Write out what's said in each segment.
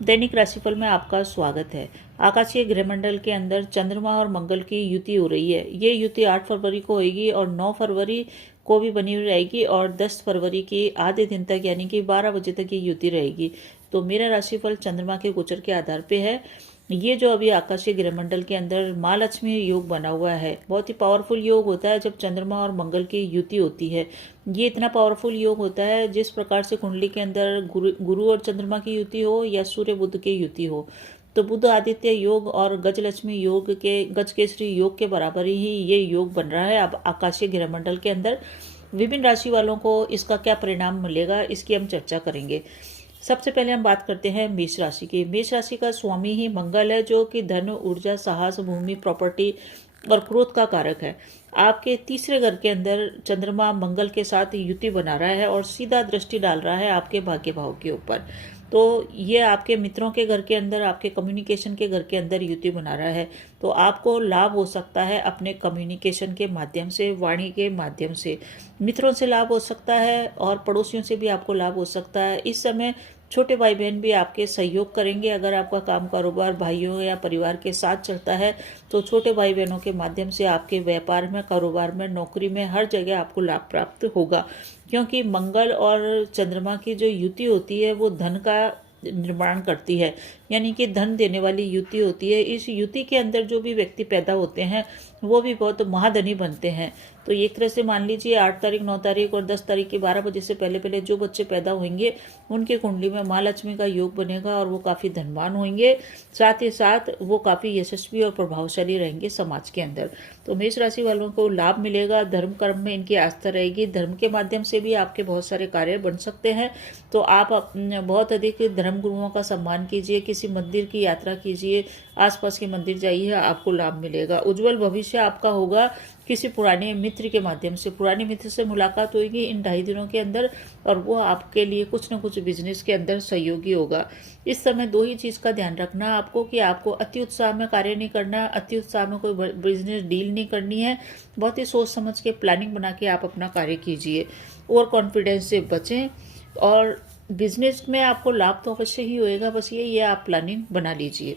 दैनिक राशिफल में आपका स्वागत है। आकाशीय गृहमंडल के अंदर चंद्रमा और मंगल की युति हो रही है। ये युति 8 फरवरी को होगी और 9 फरवरी को भी बनी हुई रहेगी और 10 फरवरी की आधे दिन तक यानी कि 12 बजे तक ये युति रहेगी। तो मेरा राशिफल चंद्रमा के गोचर के आधार पे है। ये जो अभी आकाशीय गृहमंडल के अंदर महालक्ष्मी योग बना हुआ है, बहुत ही पावरफुल योग होता है जब चंद्रमा और मंगल की युति होती है। ये इतना पावरफुल योग होता है जिस प्रकार से कुंडली के अंदर गुरु और चंद्रमा की युति हो या सूर्य बुध की युति हो, तो बुध आदित्य योग और गजलक्ष्मी योग के गजकेसरी योग के बराबर ही ये योग बन रहा है अब आकाशीय गृहमंडल के अंदर। विभिन्न राशि वालों को इसका क्या परिणाम मिलेगा, इसकी हम चर्चा करेंगे। सबसे पहले हम बात करते हैं मेष राशि की। मेष राशि का स्वामी ही मंगल है, जो कि धन, ऊर्जा, साहस, भूमि, प्रॉपर्टी और क्रोध का कारक है। आपके तीसरे घर के अंदर चंद्रमा मंगल के साथ युति बना रहा है और सीधा दृष्टि डाल रहा है आपके भाग्य भाव के ऊपर। तो ये आपके मित्रों के घर के अंदर, आपके कम्युनिकेशन के घर के अंदर युति बना रहा है। तो आपको लाभ हो सकता है अपने कम्युनिकेशन के माध्यम से, वाणी के माध्यम से। मित्रों से लाभ हो सकता है और पड़ोसियों से भी आपको लाभ हो सकता है। इस समय छोटे भाई बहन भी आपके सहयोग करेंगे। अगर आपका काम कारोबार भाइयों या परिवार के साथ चलता है तो छोटे भाई बहनों के माध्यम से आपके व्यापार में, कारोबार में, नौकरी में, हर जगह आपको लाभ प्राप्त होगा। क्योंकि मंगल और चंद्रमा की जो युति होती है वो धन का निर्माण करती है, यानी कि धन देने वाली युति होती है। इस युति के अंदर जो भी व्यक्ति पैदा होते हैं वो भी बहुत महाधनी बनते हैं। तो एक तरह से मान लीजिए 8 तारीख, 9 तारीख और 10 तारीख की 12 बजे से पहले पहले जो बच्चे पैदा होंगे उनके कुंडली में महालक्ष्मी का योग बनेगा और वो काफ़ी धनवान होंगे। साथ ही साथ वो काफ़ी यशस्वी और प्रभावशाली रहेंगे समाज के अंदर। तो मेष राशि वालों को लाभ मिलेगा। धर्म कर्म में इनकी आस्था रहेगी। धर्म के माध्यम से भी आपके बहुत सारे कार्य बन सकते हैं। तो आप बहुत अधिक धर्म गुरुओं का सम्मान कीजिए, किसी मंदिर की यात्रा कीजिए, आसपास के मंदिर जाइए, आपको लाभ मिलेगा। उज्जवल भविष्य आपका होगा किसी पुराने मित्र के माध्यम से। पुराने मित्र से मुलाकात होगी इन 2.5 दिनों के अंदर और वो आपके लिए कुछ न कुछ बिजनेस के अंदर सहयोगी होगा। इस समय 2 ही चीज़ का ध्यान रखना आपको कि आपको अति उत्साह में कार्य नहीं करना, अति उत्साह में कोई बिजनेस डील नहीं करनी है। बहुत ही सोच समझ के प्लानिंग बना के आप अपना कार्य कीजिए। ओवर कॉन्फिडेंस से बचें और बिजनेस में आपको लाभ तो अवश्य ही होएगा, बस ये आप प्लानिंग बना लीजिए।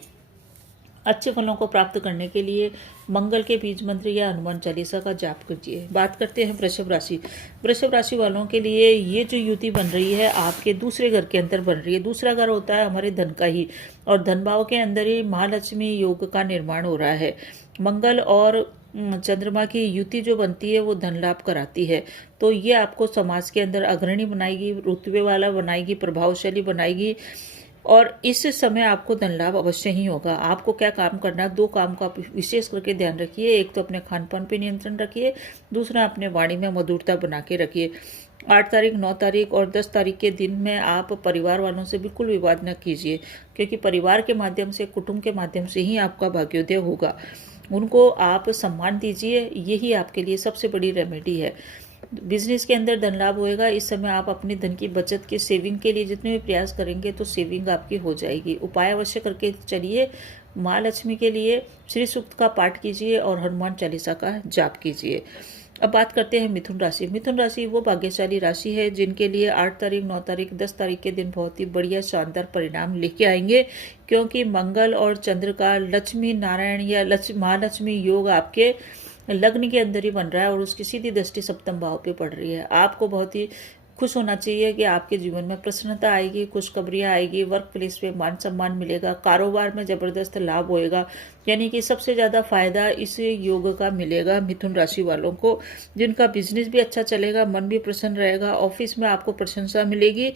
अच्छे फलों को प्राप्त करने के लिए मंगल के बीज मंत्र या हनुमान चालीसा का जाप कीजिए। बात करते हैं वृषभ राशि। वृषभ राशि वालों के लिए ये जो युति बन रही है आपके दूसरे घर के अंदर बन रही है। दूसरा घर होता है हमारे धन का ही, और धन भाव के अंदर ही महालक्ष्मी योग का निर्माण हो रहा है। मंगल और चंद्रमा की युति जो बनती है वो धन लाभ कराती है। तो ये आपको समाज के अंदर अग्रणी बनाएगी, रुतबे वाला बनाएगी, प्रभावशाली बनाएगी और इस समय आपको धन लाभ अवश्य ही होगा। आपको क्या काम करना है, 2 काम का विशेष करके ध्यान रखिए। एक तो अपने खान पान पे नियंत्रण रखिए, दूसरा अपने वाणी में मधुरता बना के रखिए। 8 तारीख, 9 तारीख और 10 तारीख के दिन में आप परिवार वालों से बिल्कुल विवाद न कीजिए, क्योंकि परिवार के माध्यम से, कुटुंब के माध्यम से ही आपका भाग्योदय होगा। उनको आप सम्मान दीजिए, यही आपके लिए सबसे बड़ी रेमेडी है। बिजनेस के अंदर धन लाभ होएगा। इस समय आप अपनी धन की बचत के सेविंग के लिए जितने भी प्रयास करेंगे तो सेविंग आपकी हो जाएगी। उपाय अवश्य करके चलिए। महालक्ष्मी के लिए श्री सूक्त का पाठ कीजिए और हनुमान चालीसा का जाप कीजिए। अब बात करते हैं मिथुन राशि। मिथुन राशि वो भाग्यशाली राशि है जिनके लिए 8 तारीख, 9 तारीख, 10 तारीख के दिन बहुत ही बढ़िया शानदार परिणाम लेके आएंगे, क्योंकि मंगल और चंद्र का लक्ष्मी नारायण या महालक्ष्मी योग आपके लग्न के अंदर ही बन रहा है और उसकी सीधी दृष्टि सप्तम भाव पे पड़ रही है। आपको बहुत ही खुश होना चाहिए कि आपके जीवन में प्रसन्नता आएगी, खुशखबरियाँ आएगी, वर्क प्लेस पे मान सम्मान मिलेगा, कारोबार में जबरदस्त लाभ होएगा। यानी कि सबसे ज़्यादा फायदा इस योग का मिलेगा मिथुन राशि वालों को, जिनका बिजनेस भी अच्छा चलेगा, मन भी प्रसन्न रहेगा, ऑफिस में आपको प्रशंसा मिलेगी,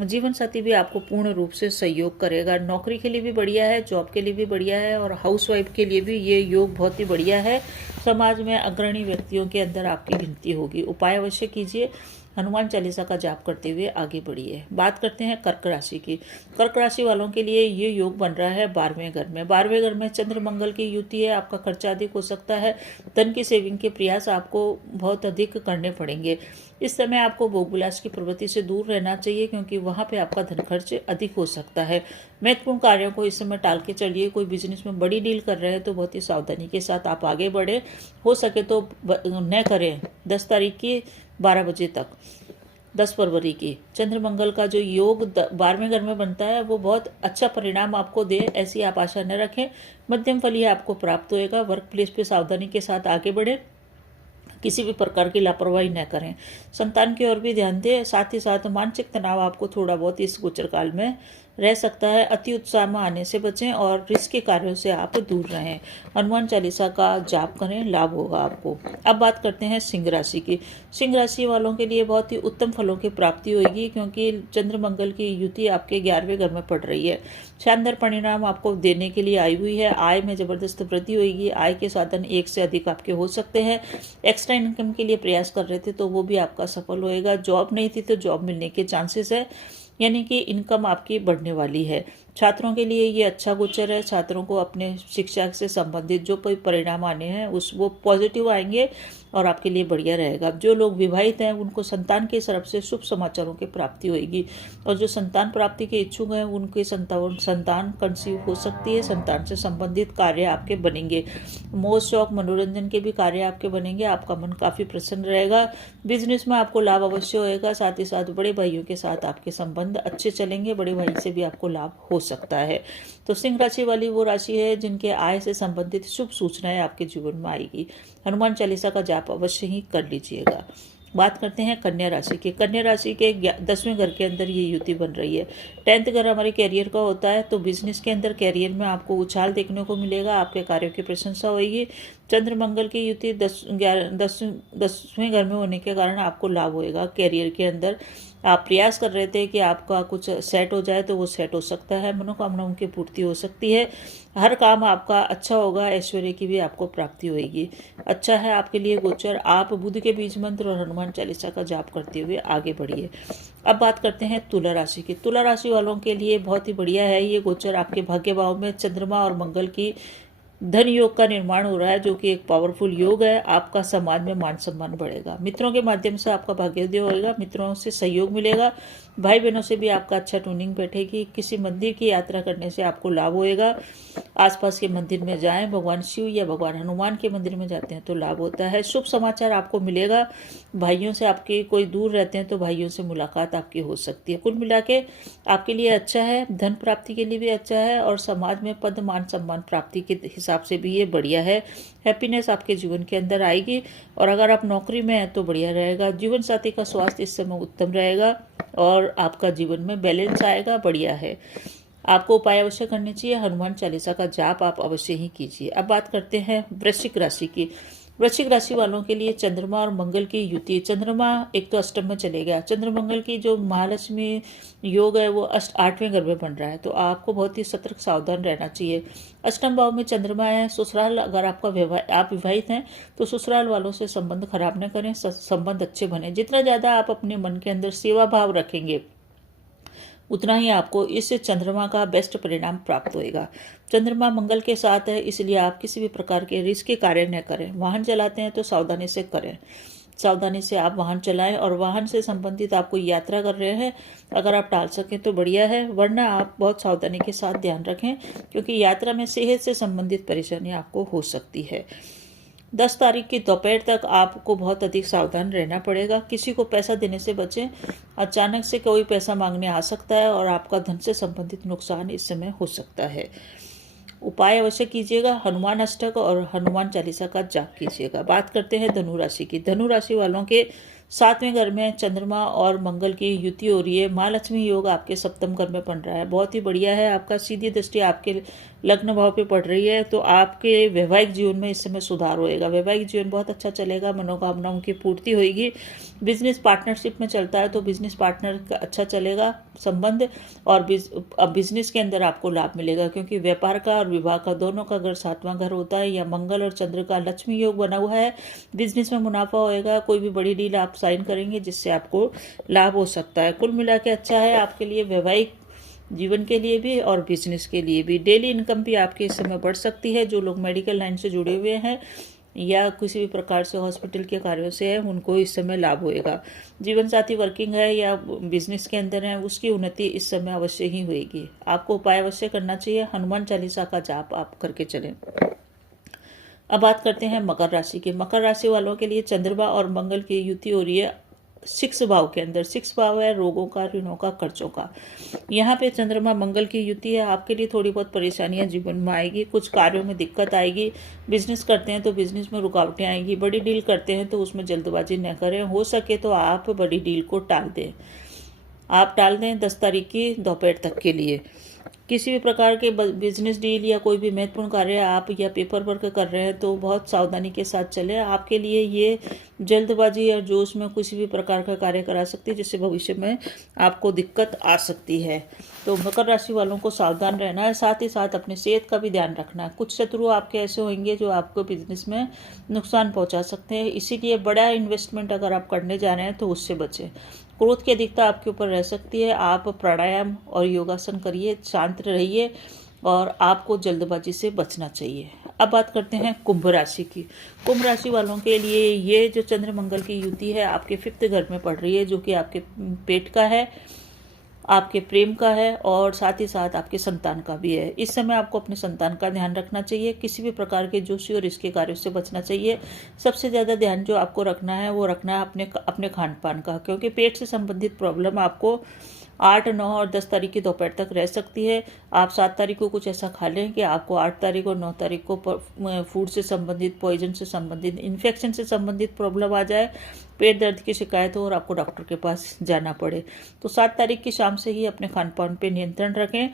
जीवन साथी भी आपको पूर्ण रूप से सहयोग करेगा। नौकरी के लिए भी बढ़िया है, जॉब के लिए भी बढ़िया है और हाउसवाइफ के लिए भी ये योग बहुत ही बढ़िया है। समाज में अग्रणी व्यक्तियों के अंदर आपकी गिनती होगी। उपाय अवश्य कीजिए। हनुमान चालीसा का जाप करते हुए आगे बढ़िए। बात करते हैं कर्क राशि की। कर्क राशि वालों के लिए ये योग बन रहा है 12वें घर में। 12वें घर में चंद्र मंगल की युति है। आपका खर्चा अधिक हो सकता है। धन की सेविंग के प्रयास आपको बहुत अधिक करने पड़ेंगे। इस समय आपको भोग विलास की प्रवृत्ति से दूर रहना चाहिए, क्योंकि वहाँ पे आपका धन खर्च अधिक हो सकता है। महत्वपूर्ण कार्यों को इस समय टाल के चलिए। कोई बिजनेस में बड़ी डील कर रहे हैं तो बहुत ही सावधानी के साथ आप आगे बढ़े। हो सके तो न करें 10 तारीख की 12 बजे तक। 10 फरवरी की। चंद्र मंगल का जो योग 12वें घर में बनता है वो बहुत अच्छा परिणाम आपको दे, ऐसी आप आशा न रखें। मध्यम फल यह आपको प्राप्त होएगा। वर्क प्लेस पे सावधानी के साथ आगे बढ़ें, किसी भी प्रकार की लापरवाही न करें। संतान की ओर भी ध्यान दें। साथ ही साथ मानसिक तनाव आपको थोड़ा बहुत इस गोचर काल में रह सकता है। अति उत्साह में आने से बचें और रिस्की कार्यों से आप दूर रहें। हनुमान चालीसा का जाप करें, लाभ होगा आपको। अब बात करते हैं सिंह राशि की। सिंह राशि वालों के लिए बहुत ही उत्तम फलों की प्राप्ति होगी, क्योंकि चंद्र मंगल की युति आपके 11वें घर में पड़ रही है। शानदार परिणाम आपको देने के लिए आई हुई है। आय में जबरदस्त वृद्धि होगी। आय के साधन एक से अधिक आपके हो सकते हैं। एक्स्ट्रा इनकम के लिए प्रयास कर रहे थे तो वो भी आपका सफल होएगा। जॉब नहीं थी तो जॉब मिलने के चांसेस है, यानी कि इनकम आपकी बढ़ने वाली है। छात्रों के लिए ये अच्छा गोचर है। छात्रों को अपने शिक्षा से संबंधित जो कोई परिणाम आने हैं वो पॉजिटिव आएंगे और आपके लिए बढ़िया रहेगा। जो लोग विवाहित हैं उनको संतान की तरफ से शुभ समाचारों की प्राप्ति होगी, और जो संतान प्राप्ति के इच्छुक हैं उनके संतान कंसीव हो सकती है। संतान से संबंधित कार्य आपके बनेंगे। मोह शौक मनोरंजन के भी कार्य आपके बनेंगे। आपका मन काफ़ी प्रसन्न रहेगा। बिजनेस में आपको लाभ अवश्य होएगा। साथ ही साथ बड़े भाइयों के साथ आपके संबंध अच्छे चलेंगे। बड़े भाई से भी आपको लाभ हो सकता है। तो सिंह राशि वाली वो राशि है जिनके आय से संबंधित शुभ सूचनाएं आपके जीवन में आएगी। हनुमान चालीसा का जाप अवश्य ही कर लीजिएगा। बात करते हैं कन्या राशि की। कन्या राशि के 10वें घर के अंदर ये युति बन रही है। 10th घर हमारे कैरियर का होता है, तो बिजनेस के अंदर कैरियर में आपको उछाल देखने को मिलेगा। आपके कार्यों की प्रशंसा होगी। चंद्र मंगल की युति 10वें घर में होने के कारण आपको लाभ होएगा। कैरियर के अंदर आप प्रयास कर रहे थे कि आपका कुछ सेट हो जाए तो वो सेट हो सकता है। मनोकामनाओं की पूर्ति हो सकती है। हर काम आपका अच्छा होगा। ऐश्वर्य की भी आपको प्राप्ति होगी। अच्छा है आपके लिए गोचर। आप बुध के बीज मंत्र और हनुमान चालीसा का जाप करते हुए आगे बढ़िए। अब बात करते हैं तुला राशि की। तुला राशि वालों के लिए बहुत ही बढ़िया है ये गोचर। आपके भाग्य भाव में चंद्रमा और मंगल की धन योग का निर्माण हो रहा है, जो कि एक पावरफुल योग है। आपका समाज में मान सम्मान बढ़ेगा। मित्रों के माध्यम से आपका भाग्योदय होगा। मित्रों से सहयोग मिलेगा। भाई बहनों से भी आपका अच्छा ट्यूनिंग बैठेगी। किसी मंदिर की यात्रा करने से आपको लाभ होएगा। आसपास के मंदिर में जाएं, भगवान शिव या भगवान हनुमान के मंदिर में जाते हैं तो लाभ होता है। शुभ समाचार आपको मिलेगा। भाइयों से आपके कोई दूर रहते हैं तो भाइयों से मुलाकात आपकी हो सकती है। कुल मिला के आपके लिए अच्छा है। धन प्राप्ति के लिए भी अच्छा है, और समाज में पद मान सम्मान प्राप्ति के हिसाब से भी ये बढ़िया है। हैप्पीनेस आपके जीवन के अंदर आएगी। और अगर आप नौकरी में हैं तो बढ़िया रहेगा। जीवन साथी का स्वास्थ्य इस समय उत्तम रहेगा और आपका जीवन में बैलेंस आएगा। बढ़िया है। आपको उपाय अवश्य करने चाहिए। हनुमान चालीसा का जाप आप अवश्य ही कीजिए। अब बात करते हैं वृश्चिक राशि की। वृश्चिक राशि वालों के लिए चंद्रमा और मंगल की युति। चंद्रमा एक तो अष्टम में चले गया। चंद्र मंगल की जो महालक्ष्मी योग है वो 8वें घर में बन रहा है, तो आपको बहुत ही सतर्क सावधान रहना चाहिए। अष्टम भाव में चंद्रमा है। ससुराल, अगर आप विवाहित हैं तो ससुराल वालों से संबंध खराब न करें। संबंध अच्छे बने। जितना ज़्यादा आप अपने मन के अंदर सेवा भाव रखेंगे उतना ही आपको इस चंद्रमा का बेस्ट परिणाम प्राप्त होएगा। चंद्रमा मंगल के साथ है, इसलिए आप किसी भी प्रकार के रिस्की कार्य न करें। वाहन चलाते हैं तो सावधानी से करें। सावधानी से आप वाहन चलाएं, और वाहन से संबंधित आप कोई यात्रा कर रहे हैं अगर आप टाल सकें तो बढ़िया है, वरना आप बहुत सावधानी के साथ ध्यान रखें, क्योंकि यात्रा में सेहत से संबंधित परेशानी आपको हो सकती है। 10 तारीख की दोपहर तक आपको बहुत अधिक सावधान रहना पड़ेगा। किसी को पैसा देने से बचें। अचानक से कोई पैसा मांगने आ सकता है और आपका धन से संबंधित नुकसान इस समय हो सकता है। उपाय अवश्य कीजिएगा। हनुमान अष्टक और हनुमान चालीसा का जाप कीजिएगा। बात करते हैं धनु राशि की। धनु राशि वालों के 7वें घर में चंद्रमा और मंगल की युति हो रही है। महालक्ष्मी योग आपके 7th घर में बन रहा है। बहुत ही बढ़िया है। आपका सीधी दृष्टि आपके लग्न भाव पे पड़ रही है, तो आपके वैवाहिक जीवन में इस समय सुधार होएगा। वैवाहिक जीवन बहुत अच्छा चलेगा। मनोकामनाओं की पूर्ति होगी। बिजनेस पार्टनरशिप में चलता है तो बिजनेस पार्टनर का अच्छा चलेगा संबंध, और बिजनेस के अंदर आपको लाभ मिलेगा, क्योंकि व्यापार का और विवाह का दोनों का घर 7वां घर होता है। या मंगल और चंद्र का लक्ष्मी योग बना हुआ है। बिजनेस में मुनाफा होएगा। कोई भी बड़ी डील आप साइन करेंगे जिससे आपको लाभ हो सकता है। कुल मिला के अच्छा है आपके लिए, वैवाहिक जीवन के लिए भी और बिजनेस के लिए भी। डेली इनकम भी आपके इस समय बढ़ सकती है। जो लोग मेडिकल लाइन से जुड़े हुए हैं या किसी भी प्रकार से हॉस्पिटल के कार्यों से है, उनको इस समय लाभ होएगा। जीवन साथी वर्किंग है या बिजनेस के अंदर है, उसकी उन्नति इस समय अवश्य ही होएगी। आपको उपाय अवश्य करना चाहिए। हनुमान चालीसा का जाप आप करके चलें। अब बात करते हैं मकर राशि की। मकर राशि वालों के लिए चंद्रमा और मंगल की युति हो रही है 6 भाव के अंदर। 6 भाव है रोगों का, ऋणों का, कर्जों का। यहाँ पे चंद्रमा मंगल की युति है। आपके लिए थोड़ी बहुत परेशानियां जीवन में आएगी, कुछ कार्यों में दिक्कत आएगी। बिजनेस करते हैं तो बिजनेस में रुकावटें आएंगी। बड़ी डील करते हैं तो उसमें जल्दबाजी न करें। हो सके तो आप बड़ी डील को टाल दें। आप टाल दें 10 तारीख की दोपहर तक के लिए। किसी भी प्रकार के बिजनेस डील या कोई भी महत्वपूर्ण कार्य आप या पेपर वर्क कर रहे हैं तो बहुत सावधानी के साथ चलें। आपके लिए ये जल्दबाजी या जोश में किसी भी प्रकार का कार्य करा सकती है, जिससे भविष्य में आपको दिक्कत आ सकती है। तो मकर राशि वालों को सावधान रहना है, साथ ही साथ अपने सेहत का भी ध्यान रखना है। कुछ शत्रु आपके ऐसे होंगे जो आपको बिजनेस में नुकसान पहुंचा सकते हैं, इसीलिए बड़ा इन्वेस्टमेंट अगर आप करने जा रहे हैं तो उससे बचें। क्रोध की अधिकता आपके ऊपर रह सकती है। आप प्राणायाम और योगासन करिए, शांत रहिए और आपको जल्दबाजी से बचना चाहिए। अब बात करते हैं कुंभ राशि की। कुंभ राशि वालों के लिए ये जो चंद्र मंगल की युति है आपके 5th घर में पड़ रही है, जो कि आपके पेट का है, आपके प्रेम का है और साथ ही साथ आपके संतान का भी है। इस समय आपको अपने संतान का ध्यान रखना चाहिए। किसी भी प्रकार के जोशी और इसके कार्यों से बचना चाहिए। सबसे ज़्यादा ध्यान जो आपको रखना है वो रखना है अपने खान पान का, क्योंकि पेट से संबंधित प्रॉब्लम आपको 8, 9 और 10 तारीख की दोपहर तक रह सकती है। आप 7 तारीख को कुछ ऐसा खा लें कि आपको 8 तारीख और 9 तारीख को फूड से संबंधित, पॉइजन से संबंधित, इन्फेक्शन से संबंधित प्रॉब्लम आ जाए, पेट दर्द की शिकायत हो और आपको डॉक्टर के पास जाना पड़े। तो 7 तारीख की शाम से ही अपने खान पान पर नियंत्रण रखें।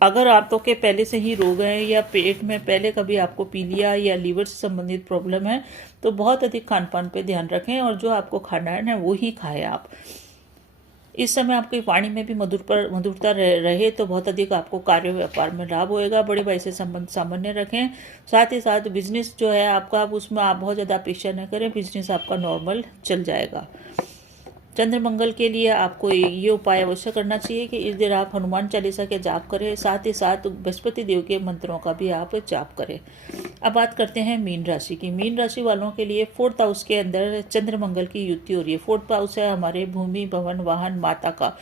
अगर आंतों के पहले से ही रोग हैं या पेट में पहले कभी आपको पीलिया या लीवर से संबंधित प्रॉब्लम है तो बहुत अधिक खान पान पे ध्यान रखें और जो आपको खाना है ना वो ही खाएं आप। इस समय आपकी वाणी में भी मधुरता रहे तो बहुत अधिक आपको कार्य व्यापार में लाभ होएगा। बड़े भाई से संबंध सामान्य रखें। साथ ही साथ बिजनेस जो है आपका, उसमें आप बहुत ज़्यादा अपेक्षा न करें, बिजनेस आपका नॉर्मल चल जाएगा। चंद्र मंगल के लिए आपको ये उपाय अवश्य करना चाहिए कि इस दिन आप हनुमान चालीसा के जाप करें, साथ ही साथ बृहस्पति देव के मंत्रों का भी आप जाप करें। अब बात करते हैं मीन राशि की। मीन राशि वालों के लिए 4th हाउस के अंदर चंद्र मंगल की युति हो रही है। 4th हाउस है हमारे भूमि, भवन, वाहन, माता का।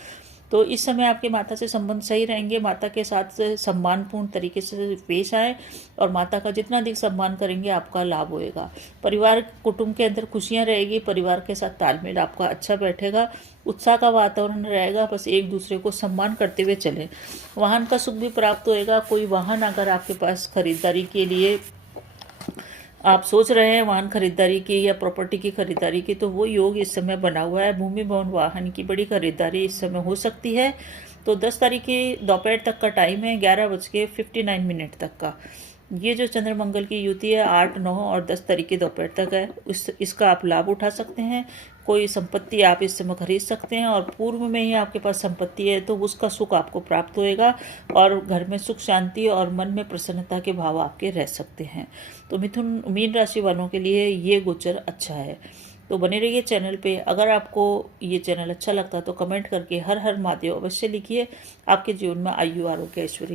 तो इस समय आपके माता से संबंध सही रहेंगे। माता के साथ सम्मानपूर्ण तरीके से पेश आए और माता का जितना अधिक सम्मान करेंगे आपका लाभ होएगा। परिवार कुटुंब के अंदर खुशियां रहेगी। परिवार के साथ तालमेल आपका अच्छा बैठेगा। उत्साह का वातावरण रहेगा। बस एक दूसरे को सम्मान करते हुए चलें। वाहन का सुख भी प्राप्त होएगा। कोई वाहन अगर आपके पास खरीदारी के लिए आप सोच रहे हैं, वाहन खरीदारी की या प्रॉपर्टी की खरीदारी की, तो वो योग इस समय बना हुआ है। भूमि, भवन, वाहन की बड़ी खरीदारी इस समय हो सकती है। तो 10 तारीख की दोपहर तक का टाइम है, 11:59 तक का। ये जो चंद्र मंगल की युति है 8, 9 और 10 तारीख की दोपहर तक है, इसका आप लाभ उठा सकते हैं। कोई संपत्ति आप इस समय खरीद सकते हैं और पूर्व में ही आपके पास संपत्ति है तो उसका सुख आपको प्राप्त होएगा और घर में सुख, शांति और मन में प्रसन्नता के भाव आपके रह सकते हैं। तो मीन राशि वालों के लिए ये गोचर अच्छा है। तो बने रहिए चैनल पे। अगर आपको ये चैनल अच्छा लगता है तो कमेंट करके हर हर महादेव अवश्य लिखिए। आपके जीवन में आयु, आरोग्य, ऐश्वर्य